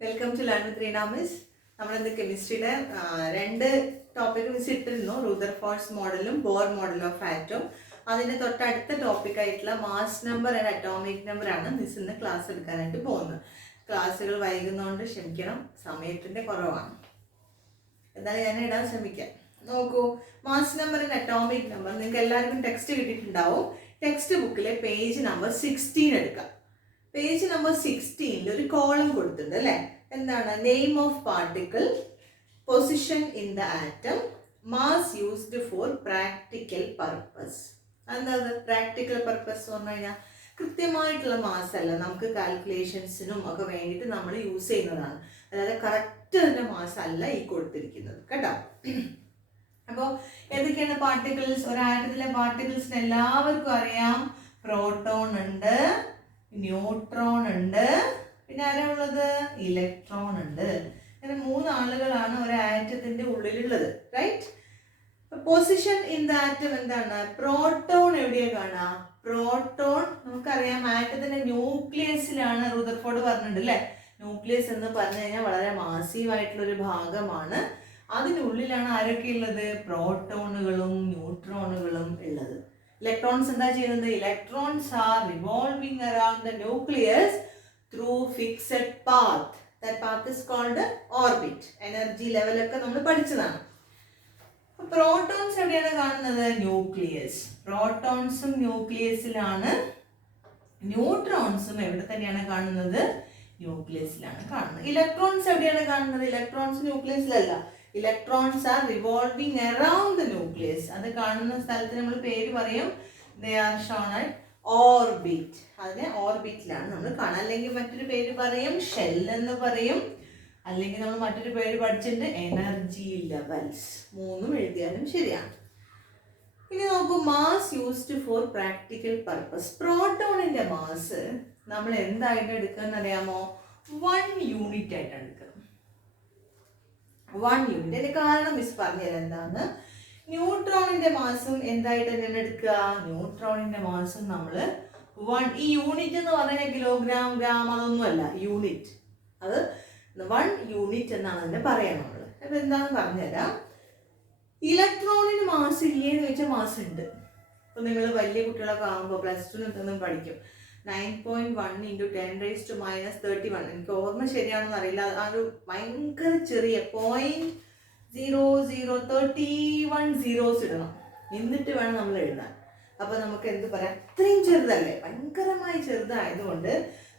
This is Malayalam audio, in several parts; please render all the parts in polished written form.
Welcome to learn with Reena miss. നമ്മളിന്ന് കെമിസ്ട്രിയുടെ രണ്ട് ടോപ്പിക് മിസ് ഇട്ടിരുന്നു. റൂദർഫോർഡ്സ് മോഡലും ബോർ മോഡലും ഓഫ് ആറ്റം. അതിൻ്റെ തൊട്ടടുത്ത ടോപ്പിക് ആയിട്ടുള്ള mass number and atomic number ആണ് മിസ് ഇന്ന് ക്ലാസ് എടുക്കാനായിട്ട് പോകുന്നത്. ക്ലാസ്സുകൾ വൈകുന്നതുകൊണ്ട് ക്ഷമിക്കണം, സമയത്തിൻ്റെ കുറവാണ്. എന്നാലും ഞാൻ ഇടാൻ ശ്രമിക്കാം. നോക്കൂ, mass number and atomic number നിങ്ങൾക്ക് എല്ലാവർക്കും ടെക്സ്റ്റ് കിട്ടിയിട്ടുണ്ടാവും. ടെക്സ്റ്റ് ബുക്കിലെ പേജ് നമ്പർ 16 എടുക്കാം. പേജ് നമ്പർ 16 ഒരു കോളം കൊടുത്തിട്ടുണ്ട് അല്ലേ? എന്താണ്? Name of particle, position in the atom, mass used for practical purpose. എന്താ പ്രാക്ടിക്കൽ പർപ്പസ് എന്ന് പറഞ്ഞു കഴിഞ്ഞാൽ കൃത്യമായിട്ടുള്ള മാസ് അല്ല, നമുക്ക് കാൽക്കുലേഷൻസിനും ഒക്കെ വേണ്ടിയിട്ട് നമ്മൾ യൂസ് ചെയ്യുന്നതാണ്. അതായത് കറക്റ്റ് തന്നെ മാസ് അല്ല ഈ കൊടുത്തിരിക്കുന്നത് കേട്ടോ. അപ്പോൾ ഏതൊക്കെയാണ് പാർട്ടിക്കിൾസ്? ഒരു ആറ്റത്തിലെ പാർട്ടിക്കിൾസിന് എല്ലാവർക്കും അറിയാം. പ്രോട്ടോൺ ഉണ്ട്, ന്യൂട്രോൺ ഉണ്ട്, പിന്നെ ആരാ ഉള്ളത്? ഇലക്ട്രോൺ ഉണ്ട്. അങ്ങനെ 3 ആളുകളാണ് ഒരു ആറ്റത്തിന്റെ ഉള്ളിലുള്ളത്, right? Position in the atom എന്താണ്? പ്രോട്ടോൺ എവിടെയാ കാണാ? പ്രോട്ടോൺ നമുക്കറിയാം ആറ്റത്തിന്റെ ന്യൂക്ലിയസിലാണ്. റൂദർഫോർഡ് പറഞ്ഞിട്ടുണ്ട് അല്ലേ? ന്യൂക്ലിയസ് എന്ന് പറഞ്ഞു കഴിഞ്ഞാൽ വളരെ മാസീവ് ആയിട്ടുള്ള ഒരു ഭാഗമാണ്. അതിനുള്ളിലാണ് ആരൊക്കെ ഉള്ളത്? പ്രോട്ടോണുകളും ന്യൂട്രോണുകളും ഉള്ളത്. Electrons എന്താ ചെയ്യുന്നത്? Electrons are revolving around the nucleus through fixed path. That path is called orbit. Energy level ഒക്കെ നമ്മൾ പഠിച്ചതാണ്. പ്രോട്ടോൺസ് എവിടെയാണ് കാണുന്നത്? ന്യൂക്ലിയസ്. പ്രോട്ടോൺസും ന്യൂക്ലിയസിലാണ്. ന്യൂട്രോൺസും എവിടെ തന്നെയാണ് കാണുന്നത്? ന്യൂക്ലിയസിലാണ് കാണുന്നത്. ഇലക്ട്രോൺസ് എവിടെയാണ് കാണുന്നത്? ഇലക്ട്രോൺസ് ന്യൂക്ലിയസിലല്ല. Electrons are revolving around the nucleus. അത് കാണുന്ന സ്ഥലത്തിന് നമ്മൾ പേര് പറയും. They are shown at orbit. അതിനെ ഓർബിറ്റിലാണ് നമ്മൾ കാണുക. അല്ലെങ്കിൽ മറ്റൊരു പേര് പറയും ഷെൽ എന്ന് പറയും. അല്ലെങ്കിൽ നമ്മൾ മറ്റൊരു പേര് പഠിച്ചിട്ടുണ്ട് എനർജി ലെവൽസ്. 3 എഴുതിയാലും ശരിയാണ്. ഇനി നോക്കൂ, mass used for practical purpose. പ്രോട്ടോണിന്റെ മാസ് നമ്മൾ എന്തായിട്ട് എടുക്കുക അറിയാമോ? 1 യൂണിറ്റ് ആയിട്ടാണ് എടുക്കുക. 1 യൂണിറ്റ്. അതിന്റെ കാരണം മിസ് പറഞ്ഞുതരാം എന്താണ്. ന്യൂട്രോണിന്റെ മാസും എന്തായിട്ട് തന്നെയാണ് എടുക്കുക? ന്യൂട്രോണിന്റെ മാസും നമ്മൾ 1. ഈ യൂണിറ്റ് എന്ന് പറഞ്ഞാൽ കിലോഗ്രാം, ഗ്രാം അതൊന്നുമല്ല. യൂണിറ്റ്, അത് 1 യൂണിറ്റ് എന്നാണ് അതിനെ പറയാം നമ്മൾ. അപ്പൊ എന്താണെന്ന് പറഞ്ഞുതരാം. ഇലക്ട്രോണിന് മാസ് ഇല്ലേന്ന് ചോദിച്ചാൽ മാസ് ഉണ്ട്. ഇപ്പൊ നിങ്ങൾ വലിയ കുട്ടികളൊക്കെ ആകുമ്പോൾ +2 പഠിക്കും. 9.1 × 10⁻⁻31. എനിക്ക് ഓർമ്മ ശരിയാണെന്ന് അറിയില്ല. ആ ഒരു ഭയങ്കര ചെറിയ 0.0031 zeros ഇടണം. എന്നിട്ട് വേണം നമ്മൾ എഴുതാൻ. അപ്പൊ നമുക്ക് എന്ത് പറയാം? അത്രയും ചെറുതല്ലേ? ഭയങ്കരമായി ചെറുതായതുകൊണ്ട്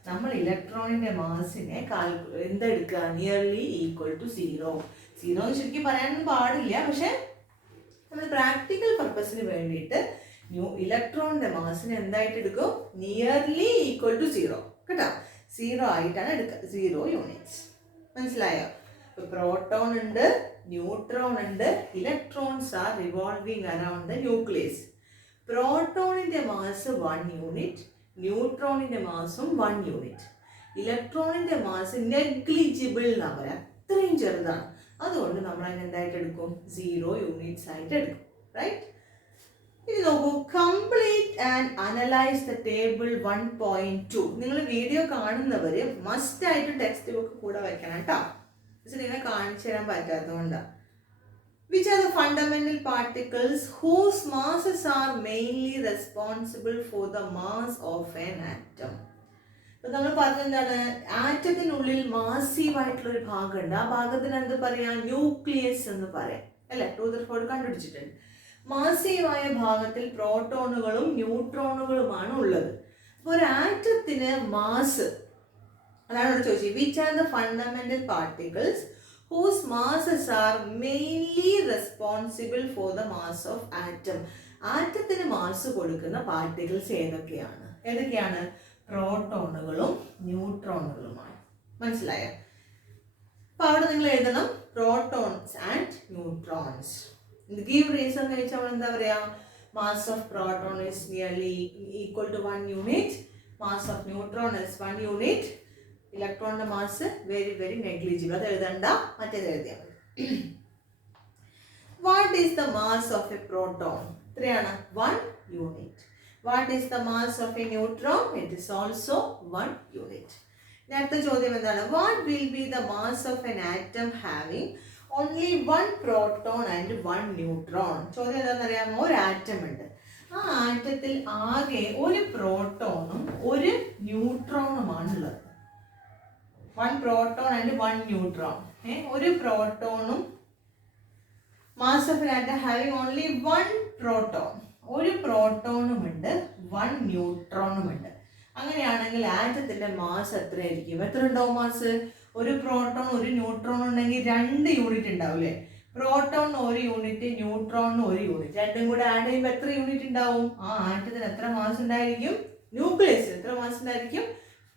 നമ്മൾ ഇലക്ട്രോണിന്റെ മാസിനെ എന്തെടുക്കുക? Nearly equal to 0. 0 എന്ന് ശരിക്കും പറയാനൊന്നും പാടില്ല. പക്ഷെ നമ്മൾ പ്രാക്ടിക്കൽ പർപ്പസിന് വേണ്ടിയിട്ട് ഇലക്ട്രോണിന്റെ മാസിനെ എന്തായിട്ട് എടുക്കും? നിയർലി ഈക്വൽ ടു 0 കേട്ടോ. 0 ആയിട്ടാണ് എടുക്കുക. 0 യൂണിറ്റ്സ്. മനസ്സിലായോ? പ്രോട്ടോൺ ഉണ്ട്, ന്യൂട്രോൺ ഉണ്ട്. Electrons are revolving around the nucleus. പ്രോട്ടോണിന്റെ മാസ് 1 യൂണിറ്റ്, ന്യൂട്രോണിന്റെ മാസും 1 യൂണിറ്റ്. ഇലക്ട്രോണിന്റെ മാസ് നെഗ്ലിജിബിൾ എന്നാ പറയാം, അത്രയും ചെറുതാണ്. അതുകൊണ്ട് നമ്മൾ അതിനെ എന്തായിട്ട് എടുക്കും? 0 യൂണിറ്റ്സ് ആയിട്ട് എടുക്കും, റൈറ്റ്? ഇനി നോക്കൂ, complete and analyse the table 1.2. നിങ്ങൾ വീഡിയോ കാണുന്നവര് മസ്റ്റ് ആയിട്ട് ടെക്സ്റ്റ് ബുക്ക് കൂടെ വെക്കണം കേട്ടോ. ഇതിനെ കാണിച്ചു തരാൻ പറ്റാത്തതുകൊണ്ടാണ്. Which are the fundamental particles whose masses are mainly responsible for the mass of an atom? ഇപ്പൊ നമ്മൾ പറഞ്ഞെന്താണ്? ആറ്റത്തിനുള്ളിൽ മാസീവ് ആയിട്ടുള്ള ഒരു ഭാഗമുണ്ട്. ആ ഭാഗത്തിന് എന്ത് പറയാം? ന്യൂക്ലിയസ് എന്ന് പറയാം അല്ലെ? റൂദർഫോർഡ് കണ്ടുപിടിച്ചിട്ടുണ്ട്. മാസീവായ ഭാഗത്തിൽ പ്രോട്ടോണുകളും ന്യൂട്രോണുകളുമാണ് ഉള്ളത്. അപ്പോൾ ഒരു ആറ്റത്തിന് മാസ്, അതാണ് ഇവിടെ ചോദിച്ചത്. Which are the fundamental particles whose masses are mainly responsible for the mass of atom? ആറ്റത്തിന് മാസ് കൊടുക്കുന്ന പാർട്ടിക്കിൾസ് ഏതൊക്കെയാണ്? പ്രോട്ടോണുകളും ന്യൂട്രോണുകളുമാണ്. മനസ്സിലായോ? അപ്പൊ അവിടെ നിങ്ങൾ എഴുതണം protons and neutrons. Give reason എന്ന് വെച്ചാൽ നമ്മൾ എന്താ പറയാ? Mass of proton is nearly equal to 1 unit. Mass of neutron is 1 unit. ഇലക്ട്രോണിന്റെ മാസ് വെരി വെരി നെഗ്ലിജിബിൾ. അത് എഴുതണ്ട, മറ്റേത് എഴുതിയാൽ മതി. What is the mass of a proton? എത്രയാണ്? 1 unit. What is the mass of a neutron? It is also 1 unit. അടുത്ത ചോദ്യം എന്താണ്? What will be the mass of an atom having only 1 proton and 1 neutron? ചോദ്യം എന്താണെന്നറിയാമോ? ഒരു ആറ്റം ഉണ്ട്, ആ ആറ്റത്തിൽ ആകെ ഒരു പ്രോട്ടോണും ഒരു ന്യൂട്രോണുമാണുള്ളത്. 1 പ്രോട്ടോൺ ആൻഡ് 1 ന്യൂട്രോൺ. ഒരു പ്രോട്ടോണും mass of an atom having only 1 proton, ഒരു പ്രോട്ടോണും ഉണ്ട് 1 ന്യൂട്രോണും ഉണ്ട്. അങ്ങനെയാണെങ്കിൽ ആറ്റത്തിന്റെ മാസ് എത്രയായിരിക്കും? എത്ര ഉണ്ടാവും മാസ്? ഒരു പ്രോട്ടോൺ ഒരു ന്യൂട്രോൺ ഉണ്ടെങ്കിൽ 2 യൂണിറ്റ് ഉണ്ടാവില്ലേ? പ്രോട്ടോണിന് 1 യൂണിറ്റ്, ന്യൂട്രോണിന് 1 യൂണിറ്റ്, രണ്ടും കൂടെ ആഡ് ചെയ്യുമ്പോൾ എത്ര യൂണിറ്റ് ഉണ്ടാവും? ആ ആറ്റത്തിന് എത്ര മാസ് ഉണ്ടായിരിക്കും? ന്യൂക്ലിയസിന് എത്ര മാസ് ഉണ്ടായിരിക്കും?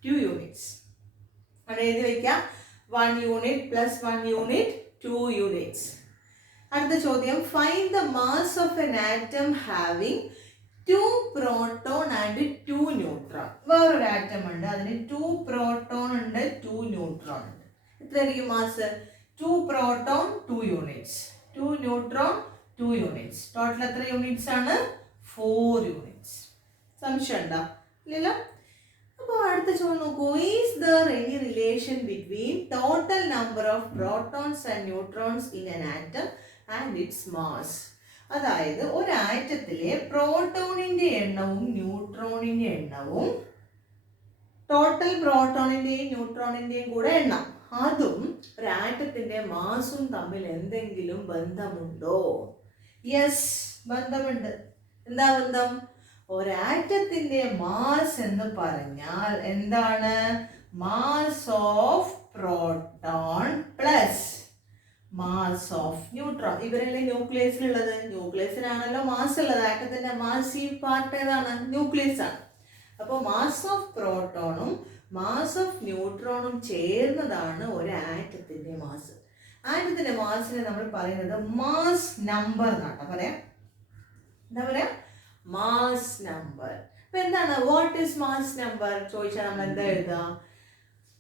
2 യൂണിറ്റ്സ്. അവിടെ എഴുതി വയ്ക്കാം, 1 യൂണിറ്റ് പ്ലസ് 1 യൂണിറ്റ് 2 യൂണിറ്റ്സ്. അടുത്ത ചോദ്യം, find the mass of an atom having 2 proton and 2 neutron. വേറൊരു ആറ്റം ഉണ്ട്, അതിന് 2 പ്രോട്ടോൺ ഉണ്ട് 2 ന്യൂട്രോൺ ഉണ്ട്. എത്രയായിരിക്കും mass? 2 proton 2 units, 2 neutron 2 units. Total എത്ര യൂണിറ്റ്സ് ആണ്? 4 യൂണിറ്റ്സ്. സംശയം ഉണ്ടോ? ഇല്ലല്ലോ. അപ്പോൾ അടുത്ത ചോദ്യം നോക്കൂ. Is there any relation between total number of protons and neutrons in an atom and it's mass? അതായത് ഒരു ആറ്റത്തിലെ പ്രോട്ടോണിന്റെ എണ്ണവും ന്യൂട്രോണിന്റെ എണ്ണവും, ടോട്ടൽ പ്രോട്ടോണിന്റെയും ന്യൂട്രോണിന്റെയും കൂടെ എണ്ണം, അതും ഒരു ആറ്റത്തിന്റെ മാസും തമ്മിൽ എന്തെങ്കിലും ബന്ധമുണ്ടോ? യെസ്, ബന്ധമുണ്ട്. എന്താ ബന്ധം? ഒരാറ്റത്തിന്റെ മാസ് എന്ന് പറഞ്ഞാൽ എന്താണ്? Mass of proton plus mass of neutron. ഇവരല്ലേ ന്യൂക്ലിയസിലുള്ളത്? ന്യൂക്ലിയസിനാണല്ലോ മാസ് ഉള്ളത്. ആറ്റത്തിന്റെ മാസീവ് പാർട്ട് ഏതാണ്? ന്യൂക്ലിയസ് ആണ്. അപ്പോൾ മാസ് ഓഫ് പ്രോട്ടോണും മാസ് ഓഫ് ന്യൂട്രോണും ചേർന്നതാണ് ഒരു ആറ്റത്തിന്റെ മാസ്. ആറ്റത്തിന്റെ മാസിനെ നമ്മൾ പറയുന്നത് മാസ് നമ്പർ എന്നാണ് പറയാം. എന്താ പറയാ? Mass number. അപ്പൊ എന്താണ് വാട്ട് ഈസ് മാസ് നമ്പർ ചോദിച്ചാൽ നമ്മൾ എന്താ എഴുതുക?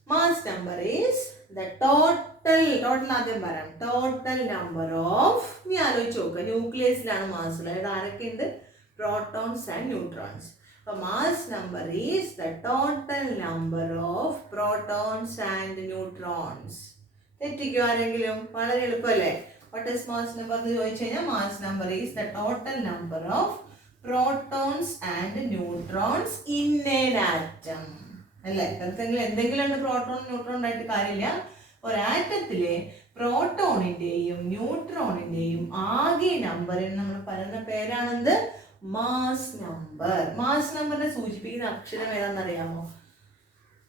Mass number is the total ആദ്യം പറയാം, ടോട്ടൽ നമ്പർ ഓഫ്, നീ ആലോചിച്ച് നോക്കുക, ന്യൂക്ലിയസിലാണ് മാസ് ഉള്ളത്, ആരൊക്കെ ഉണ്ട്? Protons and neutrons. അപ്പൊ mass number is the total number of protons and neutrons. തെറ്റിക്കോ ആരെങ്കിലും? വളരെ എളുപ്പമല്ലേ? വാട്ട് ഈസ് മാസ് നമ്പർ എന്ന് ചോദിച്ചു കഴിഞ്ഞാൽ mass number is the total number of protons and neutrons in an atom. അല്ലേ? എന്തെങ്കിലും ഉണ്ട് പ്രോട്ടോൺ ന്യൂട്രോൺ ഉണ്ടായിട്ട് കാര്യമില്ല. ഒരാറ്റത്തിലെ പ്രോട്ടോണിന്റെയും ന്യൂട്രോണിന്റെയും ആകെ നമ്പറിന് നമ്മൾ പറയുന്ന പേരാണെന്ത്? Mass number. മാസ് നമ്പറിനെ സൂചിപ്പിക്കുന്ന അക്ഷരം ഏതാണെന്നറിയാമോ?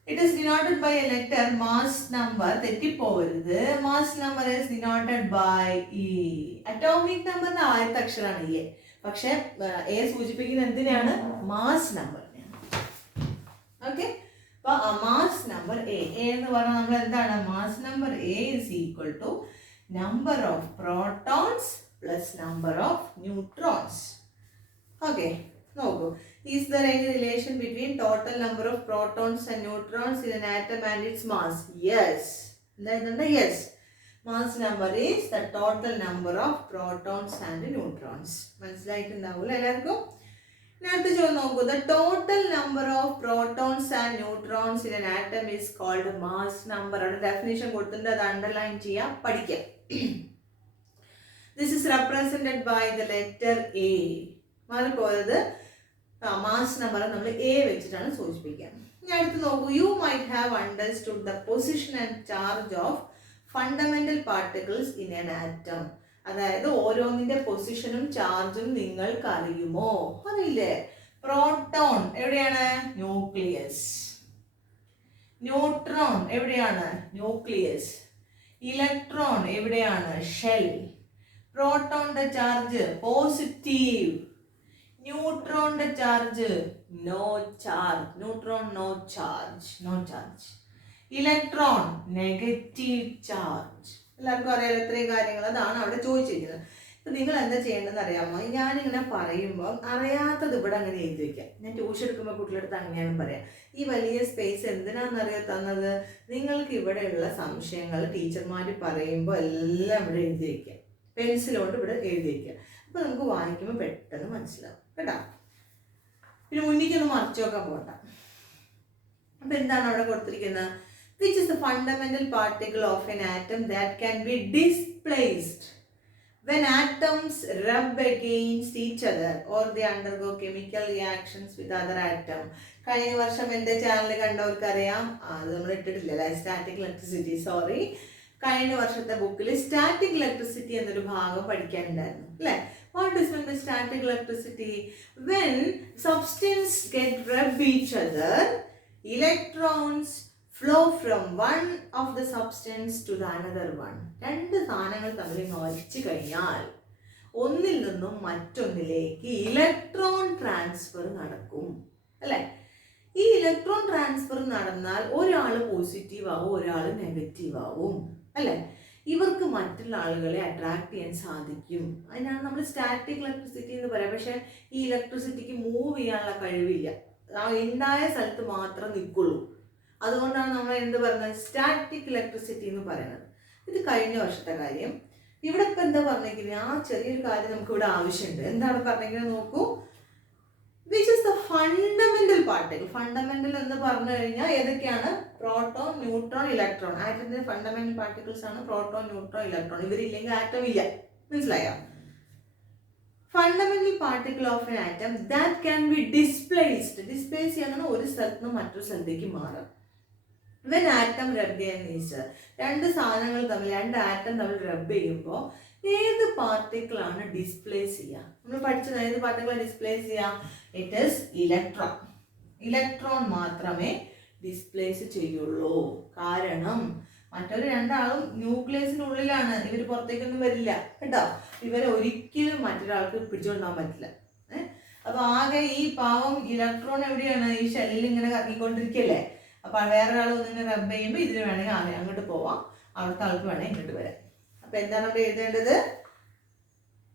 It is denoted by a letter. Mass number തെറ്റിപ്പോവരുത്. Mass number is denoted by E. Atomic നമ്പറിന്റെ ആദ്യത്തെ അക്ഷരമാണ് എ, പക്ഷെ എ സൂചിപ്പിക്കുന്ന എന്തിനാണ്? മാസ് നമ്പറിനെയാണ്. ഓക്കെ, അപ്പൊ മാസ് നമ്പർ എ എന്ന് പറഞ്ഞാൽ നമ്മൾ എന്താണ്? Mass number A is equal to number of protons plus number of neutrons. Okay, നോക്കൂ. Is there any relation between total number of protons and neutrons in an atom and its mass? Yes. Yes. Mass number is the total number of protons and neutrons. മനസ്സിലായിട്ടുണ്ടാവില്ല എല്ലാവർക്കും? അടുത്ത ചോദ്യം നോക്കൂ. The total number of protons and neutrons in an atom is called mass number. അവിടെ ഡെഫിനിഷൻ കൊടുത്തിട്ടുണ്ട്, അത് അണ്ടർലൈൻ ചെയ്യാം, പഠിക്കാം. This is represented by the letter A. മാറിപ്പോയത് മാസ് നമ്പർ നമ്മൾ എ വെച്ചിട്ടാണ് സൂചിപ്പിക്കുക. ഇനി അടുത്ത് നോക്കൂ. You might have understood the position and charge of fundamental particles in an atom. അതായത് ഓരോന്നിന്റെ പൊസിഷനും ചാർജും നിങ്ങൾക്ക് അറിയുമോ? അറിയില്ലേ? പ്രോട്ടോൺ എവിടെയാണ്? ന്യൂക്ലിയസ്. ന്യൂട്രോൺ എവിടെയാണ്? ന്യൂക്ലിയസ്. ഇലക്ട്രോൺ എവിടെയാണ്? ഷെൽ. പ്രോട്ടോണിന്റെ ചാർജ് പോസിറ്റീവ്, ന്യൂട്രോണിന്റെ charge no charge. Neutron no charge, no charge. Electron negative charge. എല്ലാവർക്കും അറിയാലോ ഇത്രയും കാര്യങ്ങൾ. അതാണ് അവിടെ ചോദിച്ചിരിക്കുന്നത്. ഇപ്പം നിങ്ങൾ എന്താ ചെയ്യേണ്ടതെന്ന് അറിയാമോ? ഞാനിങ്ങനെ പറയുമ്പോൾ അറിയാത്തത് ഇവിടെ അങ്ങനെ എഴുതി വയ്ക്കാം. ഞാൻ ട്യൂഷൻ എടുക്കുമ്പോൾ കുട്ടികളെടുത്ത് അങ്ങനെയാണ് പറയാം. ഈ വലിയ സ്പേസ് എന്തിനാണെന്നറിയോ തന്നത്? നിങ്ങൾക്ക് ഇവിടെയുള്ള സംശയങ്ങൾ ടീച്ചർമാർ പറയുമ്പോൾ എല്ലാം ഇവിടെ എഴുതി വയ്ക്കാം. പെൻസിലോട്ട് ഇവിടെ എഴുതി വയ്ക്കുക. അപ്പോൾ നമുക്ക് വായിക്കുമ്പോൾ പെട്ടെന്ന് മനസ്സിലാവും കേട്ടോ. പിന്നെ മുന്നിക്കൊന്ന് മറിച്ചു നോക്കാൻ പോട്ടെ. അപ്പം എന്താണ് അവിടെ കൊടുത്തിരിക്കുന്നത്? which is the fundamental particle of an atom that can be displaced when atoms rub against each other or they undergo chemical reactions with other atom. കഴിഞ്ഞ വർഷം എൻ്റെ ചാനൽ കണ്ടവർക്ക് അറിയാം, അത് നമ്മൾ ഇട്ടിട്ടില്ല, സ്റ്റാറ്റിക് ഇലക്ട്രിസിറ്റി, സോറി. കഴിഞ്ഞ വർഷത്തെ ബുക്കിൽ സ്റ്റാറ്റിക് ഇലക്ട്രിസിറ്റി എന്നൊരു ഭാഗം പഠിക്കാനുണ്ടായിരുന്നു അല്ലേ. What is meant by static electricity? When substances get rub each other, electrons flow from one of the substance to the another one. രണ്ട് സാധനങ്ങൾ തമ്മിൽ നോച്ച് കഴിഞ്ഞാൽ ഒന്നിൽ നിന്നും മറ്റൊന്നിലേക്ക് ഇലക്ട്രോൺ ട്രാൻസ്ഫർ നടക്കും അല്ലേ. ഈ ഇലക്ട്രോൺ ട്രാൻസ്ഫർ നടന്നാൽ ഒരാൾ പോസിറ്റീവ് ആവും, ഒരാൾ നെഗറ്റീവ് ആവും അല്ലേ. ഇവർക്ക് മറ്റുള്ള ആളുകളെ അട്രാക്ട് ചെയ്യാൻ സാധിക്കും. അതിനാണ് നമ്മൾ സ്റ്റാറ്റിക് ഇലക്ട്രിസിറ്റി എന്ന് പറയാം. പക്ഷേ ഈ ഇലക്ട്രിസിറ്റിക്ക് മൂവ് ചെയ്യാനുള്ള കഴിവില്ല, ആ ഉണ്ടായ സ്ഥലത്ത് മാത്രം നിൽക്കുള്ളൂ. അതുകൊണ്ടാണ് നമ്മൾ എന്ത് പറയുന്നത്, സ്റ്റാറ്റിക് ഇലക്ട്രിസിറ്റി എന്ന് പറയുന്നത്. ഇത് കഴിഞ്ഞ വർഷത്തെ കാര്യം. ഇവിടെ ഇപ്പം എന്താ പറഞ്ഞിരിക്കുന്നത്, ആ ചെറിയൊരു കാര്യം നമുക്ക് ഇവിടെ ആവശ്യമുണ്ട്. എന്താണ് പറഞ്ഞിരിക്കുന്നത് നോക്കൂ. Which is the fundamental particle. Fundamental എന്ന് പറഞ്ഞു കഴിഞ്ഞാൽ ഏതൊക്കെയാണ്? Proton, neutron, electron. ആറ്റത്തിന്റെ ഫണ്ടമെന്റൽ പാർട്ടിക്കിൾസ് ആണ് പ്രോട്ടോൺ, ന്യൂട്രോൺ, ഇലക്ട്രോൺ. ഇവരില്ലെങ്കിൽ ആറ്റം ഇല്ല. മനസ്സിലായോ? Fundamental particle of an atom that can be displaced. Displace ചെയ്യാൻ ഒരു സ്ഥലത്ത് നിന്ന് മറ്റൊരു സ്ഥലത്തേക്ക് മാറും. വെൻ ആറ്റം റബ് ചെയ്യുന്ന രണ്ട് സാധനങ്ങൾ തമ്മിൽ, രണ്ട് ആറ്റം തമ്മിൽ റബ് ചെയ്യുമ്പോൾ ഏത് പാർട്ടിക്കിളാണ് ഡിസ്പ്ലേസ് ചെയ്യുക? നമ്മൾ പഠിച്ചത് ഏത് പാർട്ടിക്കിളാണ് ഡിസ്പ്ലേസ് ചെയ്യുക? It is electron. ഇലക്ട്രോൺ മാത്രമേ ഡിസ്പ്ലേസ് ചെയ്യുള്ളൂ. കാരണം മറ്റൊരു രണ്ടാളും ന്യൂക്ലിയസിനുള്ളിലാണ്, ഇവർ പുറത്തേക്കൊന്നും വരില്ല കേട്ടോ. ഇവരെ ഒരിക്കലും മറ്റൊരാൾക്ക് പിടിച്ചുകൊണ്ടാൻ പറ്റില്ല. അപ്പൊ ആകെ ഈ പാവം ഇലക്ട്രോൺ എവിടെയാണ്? ഈ ഷെല്ലിൽ ഇങ്ങനെ കറങ്ങിക്കൊണ്ടിരിക്കല്ലേ. അപ്പൊ വേറൊരാൾ ഒന്നിങ്ങനെ റബ്ബ് ചെയ്യുമ്പോൾ ഇതിന് വേണമെങ്കിൽ ആകെ അങ്ങോട്ട് പോവാം, അവിടുത്തെ ആൾക്ക് വേണമെങ്കിൽ ഇങ്ങോട്ട് വരാം. അപ്പൊ എന്താണ് അവിടെ എഴുതേണ്ടത്?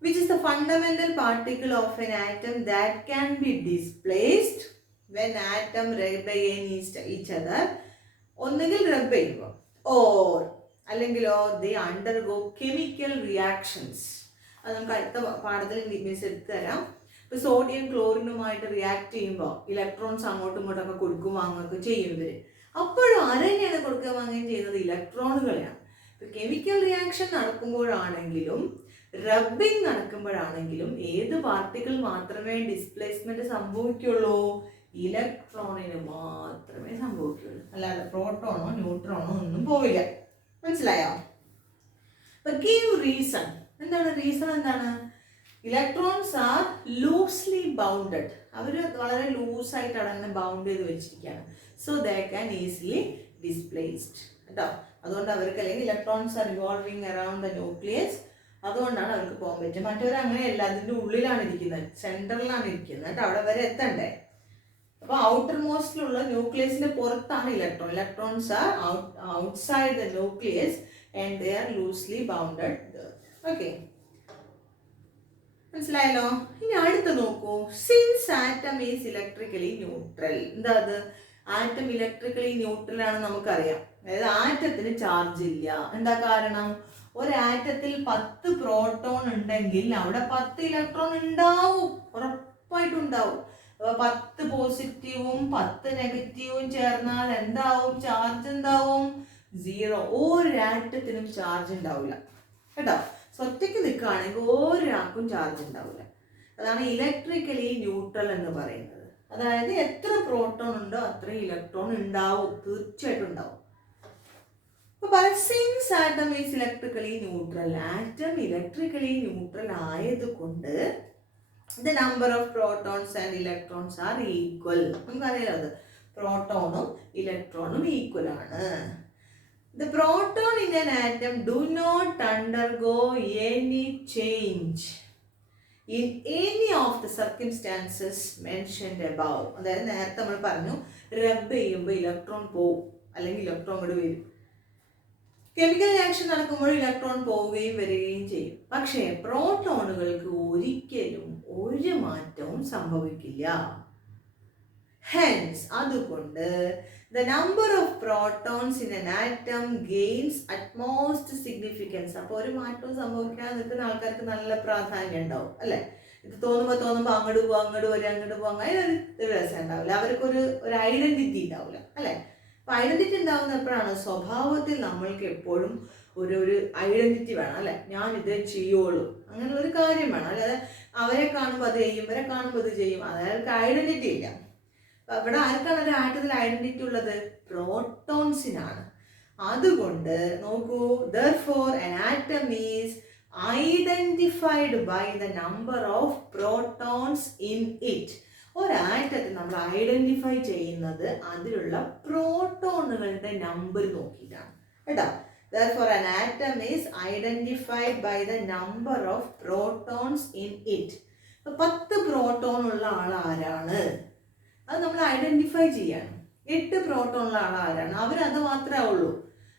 Which is the fundamental particle of an atom that can be displaced when atom rub against each other. ഒന്നുകിൽ റബ്ബ് ചെയ്യുമ്പോൾ, ഓർ അല്ലെങ്കിലോ they undergo chemical reactions. അത് നമുക്ക് അടുത്ത പാഠത്തിൽ മിസ് എടുത്തു തരാം. ഇപ്പൊ സോഡിയം ക്ലോറിനുമായിട്ട് റിയാക്ട് ചെയ്യുമ്പോൾ ഇലക്ട്രോൺസ് അങ്ങോട്ടും ഇങ്ങോട്ടൊക്കെ കൊടുക്കും വാങ്ങുകയൊക്കെ ചെയ്യും ഇവര്. അപ്പോഴും ആരെന്നെയാണ് കൊടുക്കുക വാങ്ങുകയും ചെയ്യുന്നത്? ഇലക്ട്രോണുകളെയാണ്. ഇപ്പൊ കെമിക്കൽ റിയാക്ഷൻ നടക്കുമ്പോഴാണെങ്കിലും റബ്ബിങ് നടക്കുമ്പോഴാണെങ്കിലും ഏത് പാർട്ടിക്കിൾ മാത്രമേ ഡിസ്പ്ലേസ്മെന്റ് സംഭവിക്കുള്ളൂ? ഇലക്ട്രോണിന് മാത്രമേ സംഭവിക്കുള്ളൂ. അല്ലാതെ പ്രോട്ടോണോ ന്യൂട്രോണോ ഒന്നും പോവില്ല. മനസ്സിലായോ? Give reason. എന്താണ് റീസൺ? എന്താണ്? Electrons are loosely bounded. അവർ വളരെ ലൂസായിട്ട് അവിടെ ബൗണ്ട് ചെയ്ത് വെച്ചിരിക്കുകയാണ്. So they can easily displaced കേട്ടോ. അതുകൊണ്ട് അവർക്ക്, അല്ലെങ്കിൽ electrons are revolving around the nucleus, അതുകൊണ്ടാണ് അവർക്ക് പോകാൻ പറ്റും. മറ്റവർ അങ്ങനെയല്ല, അതിൻ്റെ ഉള്ളിലാണ് ഇരിക്കുന്നത്, സെൻട്രലിലാണ് ഇരിക്കുന്നത് കേട്ടോ. അവിടെ വരെ എത്തണ്ടേ. അപ്പോൾ ഔട്ടർ മോസ്റ്റിലുള്ള ന്യൂക്ലിയസിന്റെ പുറത്താണ് electron. Electrons are outside the nucleus and they are loosely bounded. Okay, മനസ്സിലായല്ലോ? ഇനി അടുത്ത് നോക്കൂ. Since atom is electrically neutral. എന്താ അത്? ആറ്റം ഇലക്ട്രിക്കലി ന്യൂട്രൽ ആണ് നമുക്കറിയാം. അതായത് ആറ്റത്തിന് ചാർജ് ഇല്ല. എന്താ കാരണം? ഒരാറ്റത്തിൽ 10 പ്രോട്ടോൺ ഉണ്ടെങ്കിൽ അവിടെ 10 ഇലക്ട്രോൺ ഉണ്ടാവും, ഉറപ്പായിട്ടും ഉണ്ടാവും. അപ്പൊ 10 പോസിറ്റീവും 10 നെഗറ്റീവും ചേർന്നാൽ എന്താവും? ചാർജ് എന്താവും? 0. ഒരാറ്റത്തിനും ചാർജ് ഉണ്ടാവില്ല കേട്ടോ. ഒറ്റയ്ക്ക് നിൽക്കുകയാണെങ്കിൽ ഒരാൾക്കും ചാർജ് ഉണ്ടാവില്ല. അതാണ് ഇലക്ട്രിക്കലി ന്യൂട്രൽ എന്ന് പറയുന്നത്. അതായത് എത്ര പ്രോട്ടോൺ ഉണ്ടോ അത്രയും ഇലക്ട്രോൺ ഉണ്ടാവും, തീർച്ചയായിട്ടും ഉണ്ടാവും. Since atom is electrically neutral, atom electrically neutral ആയതുകൊണ്ട് the number of protons and electrons are equal. നമുക്കറിയാലോ അത് പ്രോട്ടോണും ഇലക്ട്രോണും ഈക്വൽ ആണ്. The proton in an atom do not undergo any change in any of the circumstances mentioned above. അതായത് നേരത്തെ നമ്മൾ പറഞ്ഞു റബ്ബ് ചെയ്യുമ്പോൾ ഇലക്ട്രോൺ പോവും, അല്ലെങ്കിൽ ഇലക്ട്രോൺ കൂടെ വരും. കെമിക്കൽ റിയാക്ഷൻ നടക്കുമ്പോൾ ഇലക്ട്രോൺ പോവുകയും വരികയും ചെയ്യും. പക്ഷേ പ്രോട്ടോണുകൾക്ക് ഒരിക്കലും ഒരു മാറ്റവും സംഭവിക്കില്ല. ഹെൻസ്, അതുകൊണ്ട് the number of protons in an atom gains utmost significance. അപ്പോൾ ഒരു മാറ്റവും സംഭവിക്കാതെ നിൽക്കുന്ന ആൾക്കാർക്ക് നല്ല പ്രാധാന്യം ഉണ്ടാവും അല്ലേ. ഇത് തോന്നുമ്പോൾ അങ്ങോട്ട് പോവാം, അങ്ങോട്ട് വരും, അങ്ങോട്ട് പോവാം, അങ്ങനെ ഒരു രസം ഉണ്ടാവില്ല. അവർക്കൊരു ഐഡന്റിറ്റി ഉണ്ടാവില്ല അല്ലേ. അപ്പം ഐഡൻറ്റിറ്റി ഉണ്ടാകുന്ന എപ്പോഴാണ്? സ്വഭാവത്തിൽ നമ്മൾക്ക് എപ്പോഴും ഒരു ഐഡൻറ്റിറ്റി വേണം അല്ലേ, ഞാനിത് ചെയ്യുള്ളൂ, അങ്ങനെ ഒരു കാര്യം വേണം. അല്ലാതെ അവരെ കാണുമ്പോൾ അത് ചെയ്യും, ഇവരെ കാണുമ്പോൾ ഇത് ചെയ്യും, അതായത് ഐഡൻറ്റിറ്റി ഇല്ല. ഇവിടെ ആർക്കാണ് ഒരു ആറ്റത്തിൽ ഐഡൻറ്റിറ്റി ഉള്ളത്? പ്രോട്ടോൺസിനാണ്. അതുകൊണ്ട് നോക്കൂ, therefore an atom is identified by the number of protons in it. ഒരാറ്റത്തിൽ നമ്മൾ ഐഡന്റിഫൈ ചെയ്യുന്നത് അതിലുള്ള പ്രോട്ടോണുകളുടെ നമ്പർ നോക്കിയിട്ടാണ് കേട്ടോ. therefore an atom is identified by the number of protons in it. 10 proton ഉള്ള ആൾ ആരാണ്? അത് നമ്മൾ ഐഡന്റിഫൈ ചെയ്യാണ്. 8 പ്രോട്ടോൺ ഉള്ള ആൾ ആരാണ്? അവരത് മാത്രമേ ഉള്ളൂ.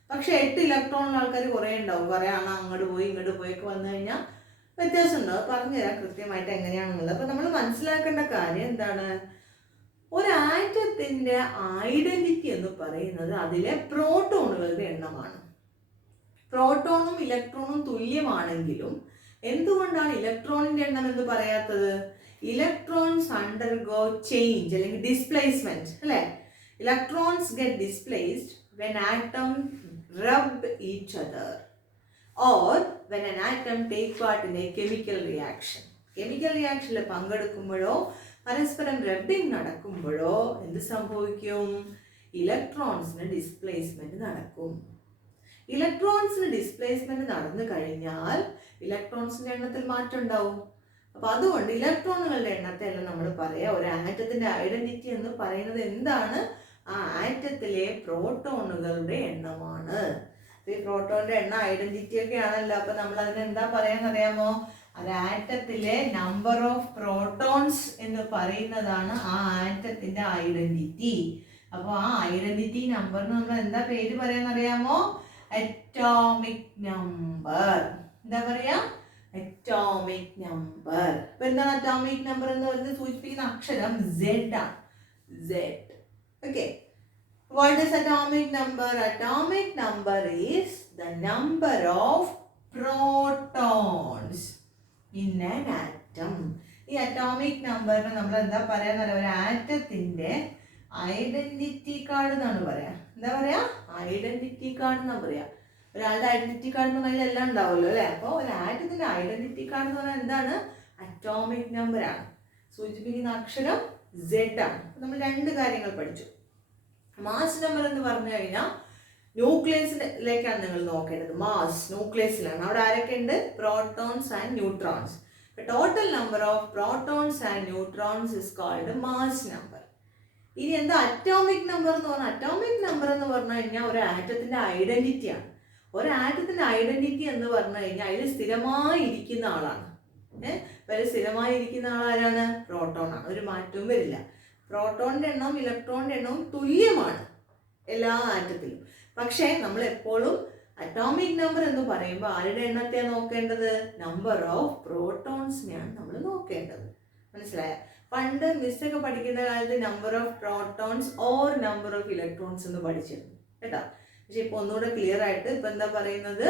പക്ഷെ 8 ഇലക്ട്രോണുള്ള ആൾക്കാർ കുറേ ഉണ്ടാവും. കുറേ ആണ് അങ്ങോട്ട് പോയി ഇങ്ങോട്ട് പോയൊക്കെ വന്നു കഴിഞ്ഞാൽ വ്യത്യാസം ഉണ്ടാവും. പറഞ്ഞുതരാം കൃത്യമായിട്ട് എങ്ങനെയാണെന്നുള്ളത്. അപ്പോൾ നമ്മൾ മനസ്സിലാക്കേണ്ട കാര്യം എന്താണ്? ഒരു ആറ്റത്തിൻ്റെ ഐഡന്റിറ്റി എന്ന് പറയുന്നത് അതിലെ പ്രോട്ടോണുകളുടെ എണ്ണമാണ്. പ്രോട്ടോണും ഇലക്ട്രോണും തുല്യമാണെങ്കിലും എന്തുകൊണ്ടാണ് ഇലക്ട്രോണിൻ്റെ എണ്ണം എന്ന് പറയാത്തത്? ഇലക്ട്രോൺസ് അണ്ടർഗോ ചേഞ്ച് അല്ലെങ്കിൽ ഡിസ്പ്ലേസ്മെന്റ് അല്ലേ. Electrons get displaced when atoms rub each other or when an atom take part in a chemical reaction. Chemical റിയാക്ഷനിൽ പങ്കെടുക്കുമ്പോഴോ പരസ്പരം റബ്ബിംഗ് നടക്കുമ്പോഴോ എന്ത് സംഭവിക്കും? ഇലക്ട്രോൺസിന് ഡിസ്പ്ലേസ്മെന്റ് നടക്കും. ഇലക്ട്രോൺസിന് ഡിസ്പ്ലേസ്മെന്റ് നടന്നു കഴിഞ്ഞാൽ ഇലക്ട്രോൺസിന്റെ എണ്ണത്തിൽ മാറ്റം ഉണ്ടാവും. അപ്പൊ അതുകൊണ്ട് ഇലക്ട്രോണുകളുടെ എണ്ണത്തെ അല്ല നമ്മൾ പറയാ ഒരു ആറ്റത്തിന്റെ ഐഡന്റിറ്റി എന്ന് പറയുന്നത് എന്താണ്? ആ ആറ്റത്തിലെ പ്രോട്ടോണുകളുടെ എണ്ണമാണ്. ഈ പ്രോട്ടോണിന്റെ എണ്ണം ഐഡന്റിറ്റി ഒക്കെ ആണല്ലോ. അപ്പൊ നമ്മൾ അതിന് എന്താ പറയാന്നറിയാമോ? ഒരു ആറ്റത്തിലെ നമ്പർ ഓഫ് പ്രോട്ടോൺസ് എന്ന് പറയുന്നതാണ് ആ ആറ്റത്തിന്റെ ഐഡന്റിറ്റി. അപ്പോൾ ആ ഐഡന്റിറ്റി നമ്പറിന് നമ്മൾ എന്താ പേര് പറയാന്നറിയാമോ? Atomic number. എന്താ പറയാ? Atomic number. അപ്പൊ എന്താണ് അറ്റോമിക് നമ്പർ എന്ന് പറയുന്നത്? സൂചിപ്പിക്കുന്ന അക്ഷരം Z ആണ്. Z. Okay. What is atomic number? Atomic number is the number of protons in an atom. ഈ അറ്റോമിക് നമ്പറിന് നമ്മൾ എന്താ പറയാന്ന് പറയാ? ഒരു ആറ്റത്തിന്റെ ഐഡന്റിറ്റി കാർഡ് എന്നാണ് പറയാ. എന്താ പറയാ? ഐഡന്റിറ്റി കാർഡ് എന്നാ പറയാ. ഒരാളുടെ ഐഡന്റിറ്റി കാർഡ് എന്ന് പറഞ്ഞാൽ എല്ലാം ഉണ്ടാവുമല്ലോ അല്ലെ. അപ്പോൾ ഒരു ആറ്റത്തിന്റെ ഐഡന്റിറ്റി കാർഡ് എന്ന് പറഞ്ഞാൽ എന്താണ്? അറ്റോമിക് നമ്പർ ആണ്. സൂചിപ്പിക്കുന്ന അക്ഷരം Z ആണ്. നമ്മൾ 2 കാര്യങ്ങൾ പഠിച്ചു. മാസ് നമ്പർ എന്ന് പറഞ്ഞു കഴിഞ്ഞാൽ ന്യൂക്ലിയസിലേക്കാണ് നിങ്ങൾ നോക്കേണ്ടത്. മാസ് ന്യൂക്ലിയസിലാണ്. അവിടെ ആരൊക്കെ ഉണ്ട്? Protons and neutrons. Total number of protons and neutrons is called mass number. ഇനി എന്താ അറ്റോമിക് നമ്പർ എന്ന് പറഞ്ഞാൽ? അറ്റോമിക് നമ്പർ എന്ന് പറഞ്ഞു കഴിഞ്ഞാൽ ഒരു ആറ്റത്തിന്റെ ഐഡന്റിറ്റിയാണ്. ഒരു ആറ്റത്തിന്റെ ഐഡന്റിറ്റി എന്ന് പറഞ്ഞു കഴിഞ്ഞാൽ അതിൽ സ്ഥിരമായി ഇരിക്കുന്ന ആളാണ്. സ്ഥിരമായി ഇരിക്കുന്ന ആളാരാണ്? പ്രോട്ടോൺ ആണ്. ഒരു മാറ്റവും വരില്ല. പ്രോട്ടോണിന്റെ എണ്ണവും ഇലക്ട്രോണിന്റെ എണ്ണവും തുല്യമാണ് എല്ലാ ആറ്റത്തിലും. പക്ഷേ നമ്മൾ എപ്പോഴും അറ്റോമിക് നമ്പർ എന്ന് പറയുമ്പോൾ ആരുടെ എണ്ണത്തെയാണ് നോക്കേണ്ടത്? നമ്പർ ഓഫ് പ്രോട്ടോൺസിനെയാണ് നമ്മൾ നോക്കേണ്ടത്. മനസ്സിലായ? പണ്ട് മിസ്സൊക്കെ പഠിക്കുന്ന കാലത്ത് number of protons or number of electrons എന്ന് പഠിച്ചിരുന്നു കേട്ടോ. പക്ഷെ ഇപ്പൊ ഒന്നുകൂടെ ക്ലിയർ ആയിട്ട് ഇപ്പൊ എന്താ പറയുന്നത്?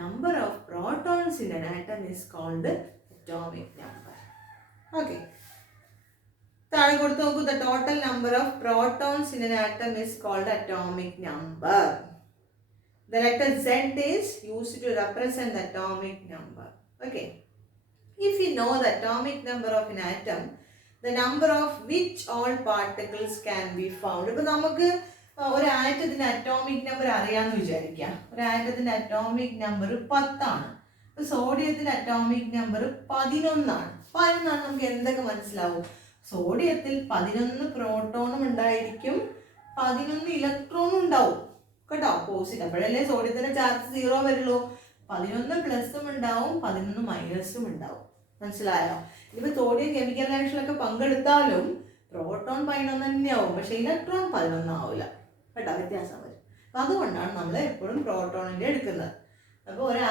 Number of protons in an atom is called atomic number. Okay. താഴെ കൊടുത്ത് നോക്കൂ. The total number of protons in an atom is called atomic number. The letter Z is used to represent the atomic number. Okay. If you know the atomic number of an atom, the number of which all particles can be found. ഇപ്പൊ നമുക്ക് ഒരു ആറ്റത്തിന്റെ അറ്റോമിക് നമ്പർ അറിയാമെന്ന് വിചാരിക്കാം. ഒരു ആറ്റത്തിന്റെ അറ്റോമിക് നമ്പർ 10 ആണ്. ഇപ്പൊ സോഡിയത്തിന്റെ അറ്റോമിക് നമ്പർ 11 ആണ്. 11 നമുക്ക് എന്തൊക്കെ മനസ്സിലാവും? സോഡിയത്തിൽ 11 പ്രോട്ടോണും ഉണ്ടായിരിക്കും, 11 ഇലക്ട്രോണും ഉണ്ടാവും കേട്ടോ. പോസിറ്റീവ്. അപ്പോഴല്ലേ സോഡിയത്തിന്റെ ചാർജ് 0 വരുള്ളൂ. 11 പ്ലസും ഉണ്ടാവും, 11 മൈനസും ഉണ്ടാവും. മനസ്സിലായോ? ഇനിയിപ്പോൾ സോഡിയം കെമിക്കൽ റിയാക്ഷനിലൊക്കെ പങ്കെടുത്താലും പ്രോട്ടോൺ 11 തന്നെയാവും, പക്ഷെ ഇലക്ട്രോൺ 11 ആവില്ല കേട്ടോ. വ്യത്യാസം വരും. അപ്പം അതുകൊണ്ടാണ് നമ്മൾ എപ്പോഴും പ്രോട്ടോണിൻ്റെ എടുക്കുന്നത്. അപ്പോൾ ഒരു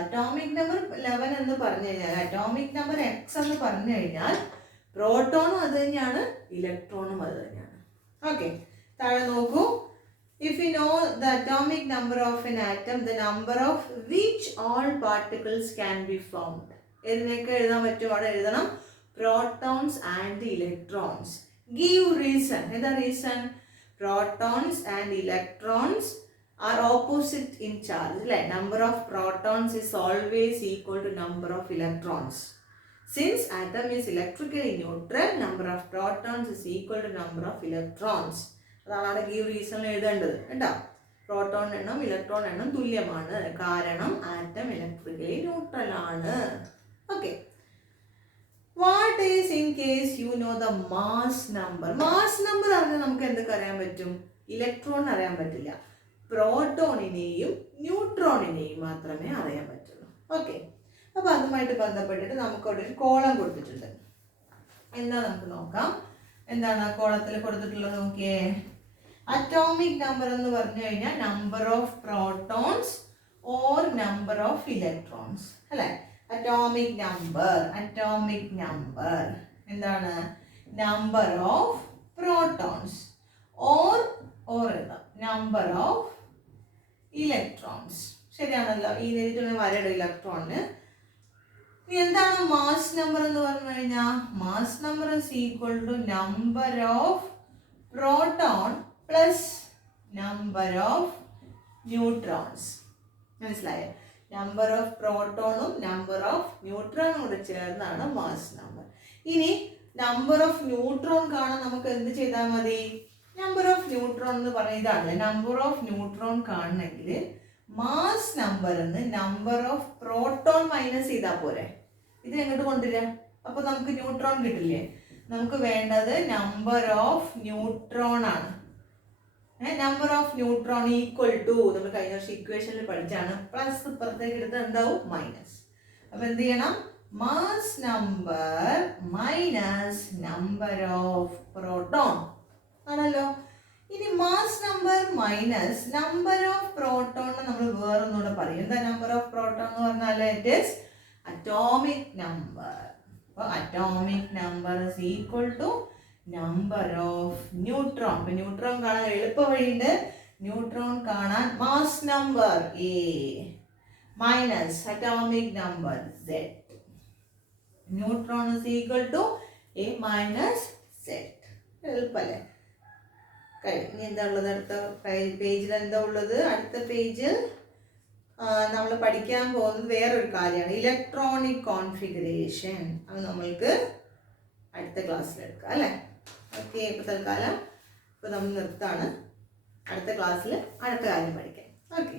അറ്റോമിക് നമ്പർ 11 എന്ന് പറഞ്ഞു കഴിഞ്ഞാൽ, അറ്റോമിക് നമ്പർ X എന്ന് പറഞ്ഞു കഴിഞ്ഞാൽ പ്രോട്ടോണും അത് തന്നെയാണ്, ഇലക്ട്രോണും അത് തന്നെയാണ്. ഓക്കെ. താഴെ നോക്കൂ. If you know the atomic number of an atom, the number of which all particles can be found. ഇതിനൊക്കെ എഴുതാൻ പറ്റും. അവിടെ എഴുതണം protons and electrons. Give reason. എന്താ reason? protons and electrons are opposite in charge. Like number of protons is always equal to number of electrons. Since atom is electrically neutral, number of protons is equal to number of electrons. അതാണ് അവിടെ ഈ റീസൺ എഴുതേണ്ടത് കേട്ടോ. പ്രോട്ടോൺ എണ്ണം ഇലക്ട്രോൺ എണ്ണം തുല്യമാണ്, കാരണം ആറ്റം ഇലക്ട്രിക്കലി ന്യൂട്രൽ ആണ്. Okay. What is in case you know the mass number? Mass number അറിഞ്ഞാൽ നമുക്ക് എന്തൊക്കെ അറിയാൻ പറ്റും? ഇലക്ട്രോൺ അറിയാൻ പറ്റില്ല, പ്രോട്ടോണിനെയും ന്യൂട്രോണിനെയും മാത്രമേ അറിയാൻ പറ്റുള്ളൂ. ഓക്കെ. അപ്പോൾ അതുമായിട്ട് ബന്ധപ്പെട്ടിട്ട് നമുക്ക് അവിടെ ഒരു കോളം കൊടുത്തിട്ടുണ്ട്. എന്താ നമുക്ക് നോക്കാം. എന്താണ് ആ കോളത്തിൽ കൊടുത്തിട്ടുള്ളത് നോക്കിയേ. അറ്റോമിക് നമ്പർ എന്ന് പറഞ്ഞു കഴിഞ്ഞാൽ number of protons or number of electrons അല്ലേ. അറ്റോമിക് നമ്പർ എന്താണ്? Number of protons or number of electrons. ശരിയാണല്ലോ. ഈ രീതിയിലുള്ള വരയുടെ ഇലക്ട്രോണിന്. എന്താണ് മാസ് നമ്പർ എന്ന് പറഞ്ഞു കഴിഞ്ഞാൽ? Mass number is equal to number of proton plus number of neutrons. മനസ്സിലായോ? നമ്പർ ഓഫ് പ്രോട്ടോണും നമ്പർ ഓഫ് ന്യൂട്രോണും കൂടെ ചേർന്നാണ് മാസ് നമ്പർ. ഇനി നമ്പർ ഓഫ് ന്യൂട്രോൺ കാണാൻ നമുക്ക് എന്ത് ചെയ്താൽ മതി? നമ്പർ ഓഫ് ന്യൂട്രോൺ എന്ന് പറയുന്നതാണ്. നമ്പർ ഓഫ് ന്യൂട്രോൺ കാണണമെങ്കിൽ മാസ് നമ്പർ എന്ന് നമ്പർ ഓഫ് പ്രോട്ടോൺ മൈനസ് ചെയ്താൽ പോരെ. ഇത് എങ്ങോട്ട് കൊണ്ടുവരാം? അപ്പൊ നമുക്ക് ന്യൂട്രോൺ കിട്ടില്ലേ? നമുക്ക് വേണ്ടത് നമ്പർ ഓഫ് ന്യൂട്രോൺ ആണ്. Number of neutron equal to നമ്മൾ കഴിഞ്ഞ വർഷം ഇക്വേഷനിൽ പഠിച്ചാണ്, പ്ലസ് ഇപ്പുറത്തേക്ക് എടുത്ത് എന്താവും? മൈനസ്. അപ്പൊ എന്ത് ചെയ്യണം? Mass number minus number of proton ആണല്ലോ. ഇനി mass number minus number of proton നമ്മൾ വേറൊന്നുകൂടെ പറയും. എന്താ നമ്പർ ഓഫ് പ്രോട്ടോൺ എന്ന് പറഞ്ഞാൽ? It is atomic number. അപ്പോൾ atomic number is equal to number of neutron. ഇപ്പൊ ന്യൂട്രോൺ കാണാൻ എളുപ്പ വഴിയുണ്ട്. ന്യൂട്രോൺ കാണാൻ mass number A minus atomic number Z. Neutron is equal to A minus Z. എളുപ്പല്ലേ? ഇനി എന്താ ഉള്ളത്? അടുത്ത പേജിൽ എന്താ ഉള്ളത്? അടുത്ത പേജിൽ നമ്മൾ പഠിക്കാൻ പോകുന്നത് വേറൊരു കാര്യമാണ്, ഇലക്ട്രോണിക് കോൺഫിഗറേഷൻ. അത് നമ്മൾക്ക് അടുത്ത ക്ലാസ്സിൽ എടുക്കാം അല്ലേ. ഓക്കെ. ഇപ്പോൾ തൽക്കാലം ഇപ്പോൾ നമ്മൾ നിർത്താണ്. അടുത്ത ക്ലാസ്സിൽ അടുത്ത കാര്യം പഠിക്കാം. ഓക്കെ.